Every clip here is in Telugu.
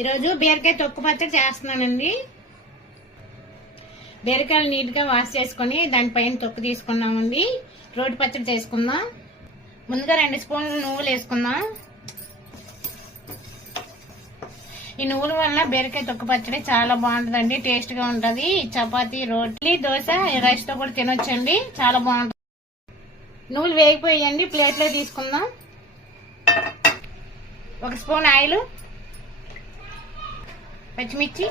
ఈరోజు బీరకాయ తొక్కు పచ్చడి చేస్తున్నానండి. బీరకాయలు నీట్గా వాష్ చేసుకొని దానిపైన తొక్కు తీసుకున్నామండి. రోటి పచ్చడి చేసుకుందాం. ముందుగా రెండు స్పూన్లు నువ్వులు వేసుకుందాం. ఈ నువ్వుల వల్ల బీరకాయ తొక్కు పచ్చడి చాలా బాగుంటుందండి టేస్ట్గా ఉంటుంది. చపాతీ రోటీ దోశ రైస్తో కూడా తినొచ్చండి చాలా బాగుంటుంది. నువ్వులు వేగిపోయాయండి ప్లేట్లో తీసుకుందాం. ఒక స్పూన్ ఆయిల్. పచ్చిమిర్చి.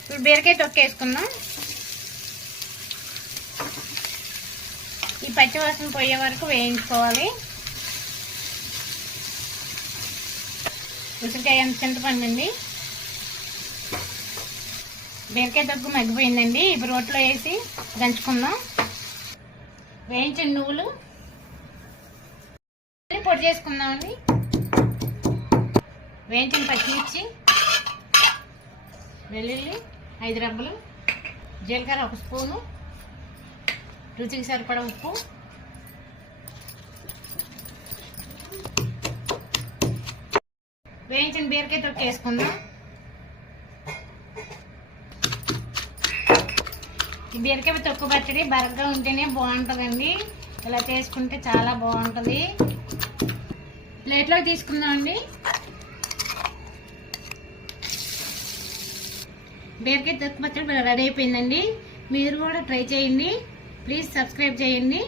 ఇప్పుడు బీరకాయ తొక్కేసుకున్నాం ఈ పచ్చివాసన పోయే వరకు వేయించుకోవాలి. ఉసిరికాయ ఎంత చింతపండు అండి బీరకాయ తొక్కు మగ్గిపోయిందండి. ఇప్పుడు రోట్లో వేసి దంచుకుందాం. వేయించిన నువ్వులు. పొడి చేసుకుందామండి. వేయించిన పచ్చిమిర్చి వెల్లుల్లి ఐదు రబ్బలు జీలకర్ర ఒక స్పూను రుచికి సరిపడా ఉప్పు వేయించిన బీరకాయ తొక్కు వేసుకుందాం. ఈ బీరకాయ తొక్కు పచ్చడి బరగ్గా ఉంటేనే బాగుంటుందండి. ఇలా చేసుకుంటే చాలా బాగుంటుంది. ప్లేట్లోకి తీసుకుందామండి. బీరకాయ తొక్కు పచ్చడి రెడీ అయిపోయిందండి. మీరు కూడా ట్రై చేయండి. ప్లీజ్ సబ్స్క్రైబ్ చేయండి.